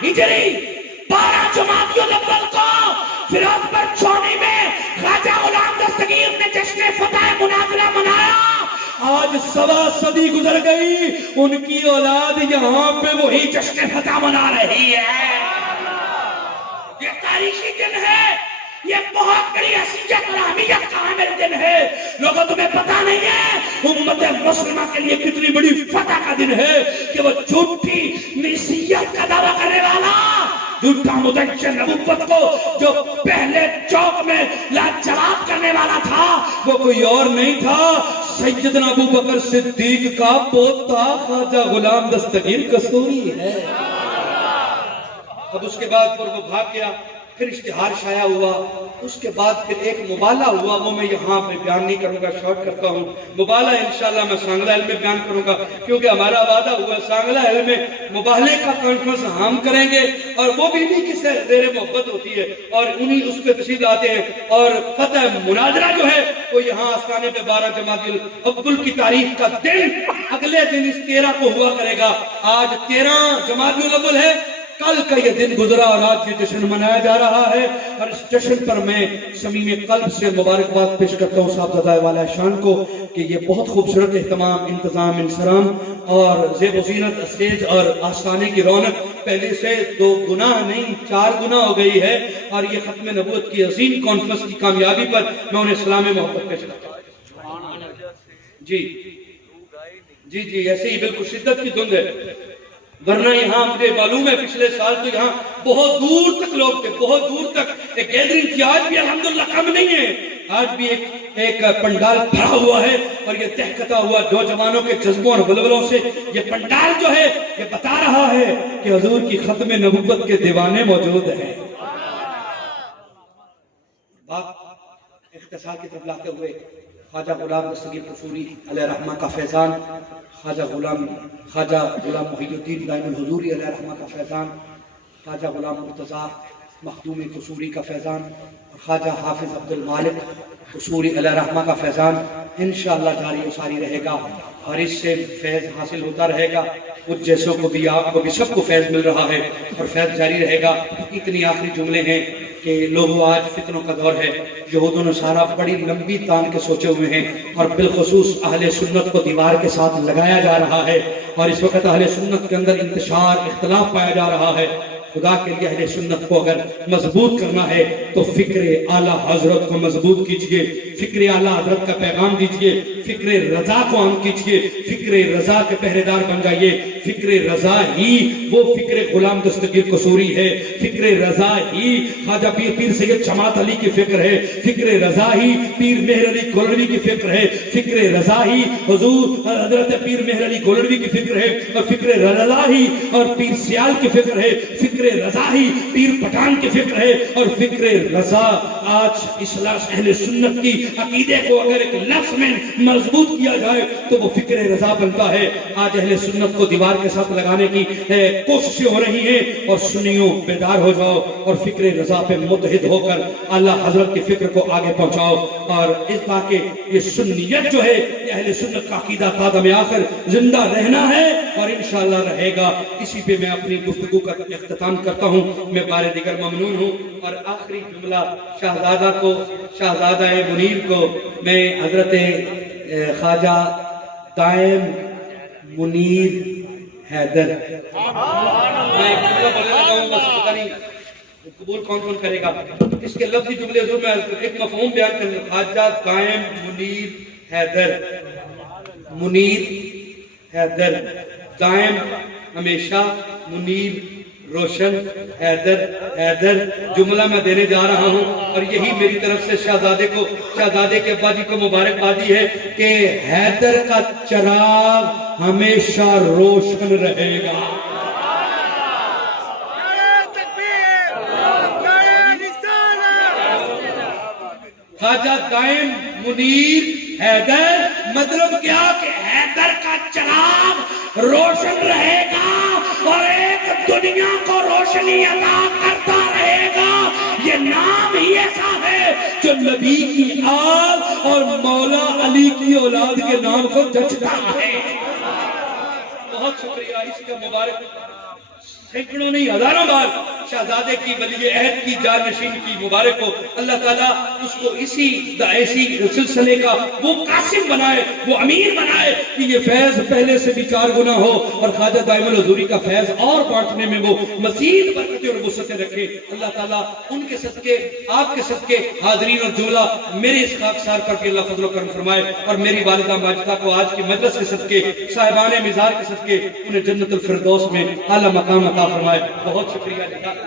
ہجری 12 جمادی الاول کو فیروز پر چونی میں خواجہ غلام دستگیر نے جشن فتح مناظرہ منایا۔ آج 1.25 صدی گزر گئی، ان کی اولاد یہاں پہ وہی جشن فتح منا رہی ہے۔ یہ تاریخی دن ہے، یہ بہت بڑی حیثیت اور اہمیت کا حامل دن ہے۔ لوگوں تمہیں پتا نہیں ہے امت مسلمہ کے لیے کتنی بڑی فتح کا دن ہے کہ وہ جھوٹی نسیت کا دعویٰ کرنے والا، جھوٹا مدعی نبوت کو جو پہلے چوک میں لاجواب کرنے والا تھا، وہ کوئی اور نہیں تھا، سیدنا ابو بکر صدیق کا پوتا خواجہ غلام دستگیر قصوری ہے۔ اب اس کے بعد پر وہ بھاگ گیا، پھر اشتہار شائع ہوا، اس کے بعد پھر ایک مبالہ ہوا، وہ میں یہاں پہ بیان نہیں کروں گا، شارٹ کرتا ہوں۔ مبالہ انشاءاللہ میں سانگلہ علم میں بیان کروں گا، کیونکہ ہمارا وعدہ ہوا سانگلہ علم میں مباہلے کا کانفرنس ہم کریں گے، اور وہ بھی نہیں کس سے زیر محبت ہوتی ہے، اور انہی اس پہ تشریف لاتے ہیں، اور فتح مناظرہ جو ہے وہ یہاں آستانے پہ 12 جمادی الاول کی تاریخ کا دن اگلے دن اس 13 کو ہوا کرے گا۔ آج 13 جمادی الاول ہے، کل کا یہ دن گزرا اور آج یہ جشن منایا جا رہا ہے، اور اس جشن پر میں صمیم قلب سے مبارکباد پیش کرتا ہوں صاحبزادہ والا شان کو کہ یہ بہت خوبصورت اہتمام، انتظام، انصرام اور زیب و زینت اسٹیج اور آستانے کی رونق پہلے سے 2 گنا نہیں 4 گنا ہو گئی ہے، اور یہ ختم نبوت کی عظیم کانفرنس کی کامیابی پر میں انہیں سلام محبت پیش کرتا ہوں۔ جی ایسے ہی بالکل شدت کی دھند ہے، ورنہ یہاں مجھے معلوم ہے پچھلے سال تو یہاں بہت دور تک لوگ تھے، بہت دور تک ایک گیدرنگ تھی، آج بھی الحمدللہ کم نہیں ہے، آج بھی ایک پنڈال بھرا ہوا ہے، اور یہ دہکتا ہوا نوجوانوں کے جذبوں اور ولولوں سے یہ پنڈال جو ہے یہ بتا رہا ہے کہ حضور کی ختم نبوت کے دیوانے موجود ہیں۔ بات اختصار کی طرف لاتے ہوئے خواجہ غلام دستگیر قصوری علیہ رحمہ کا فیضان، خواجہ غلام محی الدین دائم الحضوری علیہ رحمہ کا فیضان، خواجہ غلام مرتضیٰ مخدومی قصوری کا فیضان، اور خواجہ حافظ عبد المالک قصوری علیہ رحمہ کا فیضان، انشاءاللہ جاری و ساری رہے گا اور اس سے فیض حاصل ہوتا رہے گا. کچھ جیسوں کو بھی آپ کو بھی سب کو فیض مل رہا ہے اور فیض جاری رہے گا. اتنی آخری جملے ہیں کہ لوگوں آج فتنوں کا دور ہے. یہود و نصارہ بڑی لمبی تان کے سوچے ہوئے ہیں اور بالخصوص اہل سنت کو دیوار کے ساتھ لگایا جا رہا ہے اور اس وقت اہل سنت کے اندر انتشار اختلاف پایا جا رہا ہے. خدا کے لیے اہل سنت کو اگر مضبوط کرنا ہے تو فکر اعلیٰ حضرت کو مضبوط کیجئے, فکر اعلیٰ حضرت کا پیغام دیجئے, فکر رضا کو عام کیجئے, فکر رضا کے پہرے دار بن جائیے. فکر رضا ہی وہ فکر غلام دستگیر قصوری ہے, فکر رضا ہی خواجہ پیر سید جماعت علی کی فکر ہے, فکر رضا ہی پیر مہر علی گولڑوی کی فکر ہے, فکر رضا ہی حضور حضرت پیر مہر علی گولڑوی کی فکر ہے, اور فکر رضا ہی اور پیر سیال کی فکر ہے, فکر رضا ہی پیر پٹھان کی فکر ہے, اور فکر رضا آج اصلاح اہل سنت کی عقیدے کو اگر ایک لفظ میں مضبوط کیا جائے تو وہ فکر رضا بنتا ہے. آج اہل سنت کو دیوار کے ساتھ لگانے کی کوششیں ہو رہی ہیں, اور سنیوں بیدار ہو جاؤ اور فکر رضا پہ متحد ہو کر اللہ حضرت کی فکر کو آگے پہنچاؤ. اور اس بات کہ یہ سنیت جو ہے یہ اہل سنت کا عقیدہ تا دم آخر زندہ رہنا ہے اور انشاءاللہ رہے گا. اسی پہ میں اپنی گفتگو کا اختتام کرتا ہوں. میں بار دیگر ممنون ہوں. اور آخری جملہ شہزادہ کو, شہزادہ منیر کو میں حضرت خواجہ دائم منیر حیدر, میں ایک جملہ بولنے لگا ہوں, بس پتہ نہیں قبول کون کرے گا. اس کے لفظی جملے ضرور میں ایک مفہوم بیان کرنے. خواجہ دائم منیر حیدر, منیر حیدر, دائم ہمیشہ, منیر روشن, حیدر حیدر. جملہ میں دینے جا رہا ہوں اور یہی میری طرف سے شہزادے کو, شہزادے کے ابا جی کو مبارکبادی ہے کہ حیدر کا چراغ ہمیشہ روشن رہے گا. خواجہ دائم منیر حیدر, مطلب کیا کہ حیدر کا چراغ روشن رہے گا اور ایک دنیا کو روشنی عطا کرتا رہے گا. یہ نام ہی ایسا ہے جو نبی کی آل اور مولا علی کی اولاد کے نام کو جچتا ہے. بہت شکریہ. اس کا مبارک سینکڑوں نہیں ہزاروں بار شہزادے کی ولی عہد کی جانشین کی مبارک ہو. اللہ تعالیٰ اس کو ایسی سلسلے کا وہ قاسم بنائے, وہ امیر بنائے کہ یہ فیض پہلے سے بھی 4 گنا ہو, اور خواجہ دائم الحضوری کا فیض اور بانٹنے میں وہ مزید برکتیں اور وسعتیں رکھے. اللہ تعالیٰ ان کے صدقے, آپ کے صدقے, حاضرین اور جملہ میرے اس خاکسار پر کہ اللہ فضل و کرم فرمائے, اور میری والدہ ماجدہ کو آج کی مجلس کے صدقے, صاحبان مزار کے صدقے انہیں جنت الفردوس میں اعلیٰ مقام عطا فرمائے. بہت شکریہ.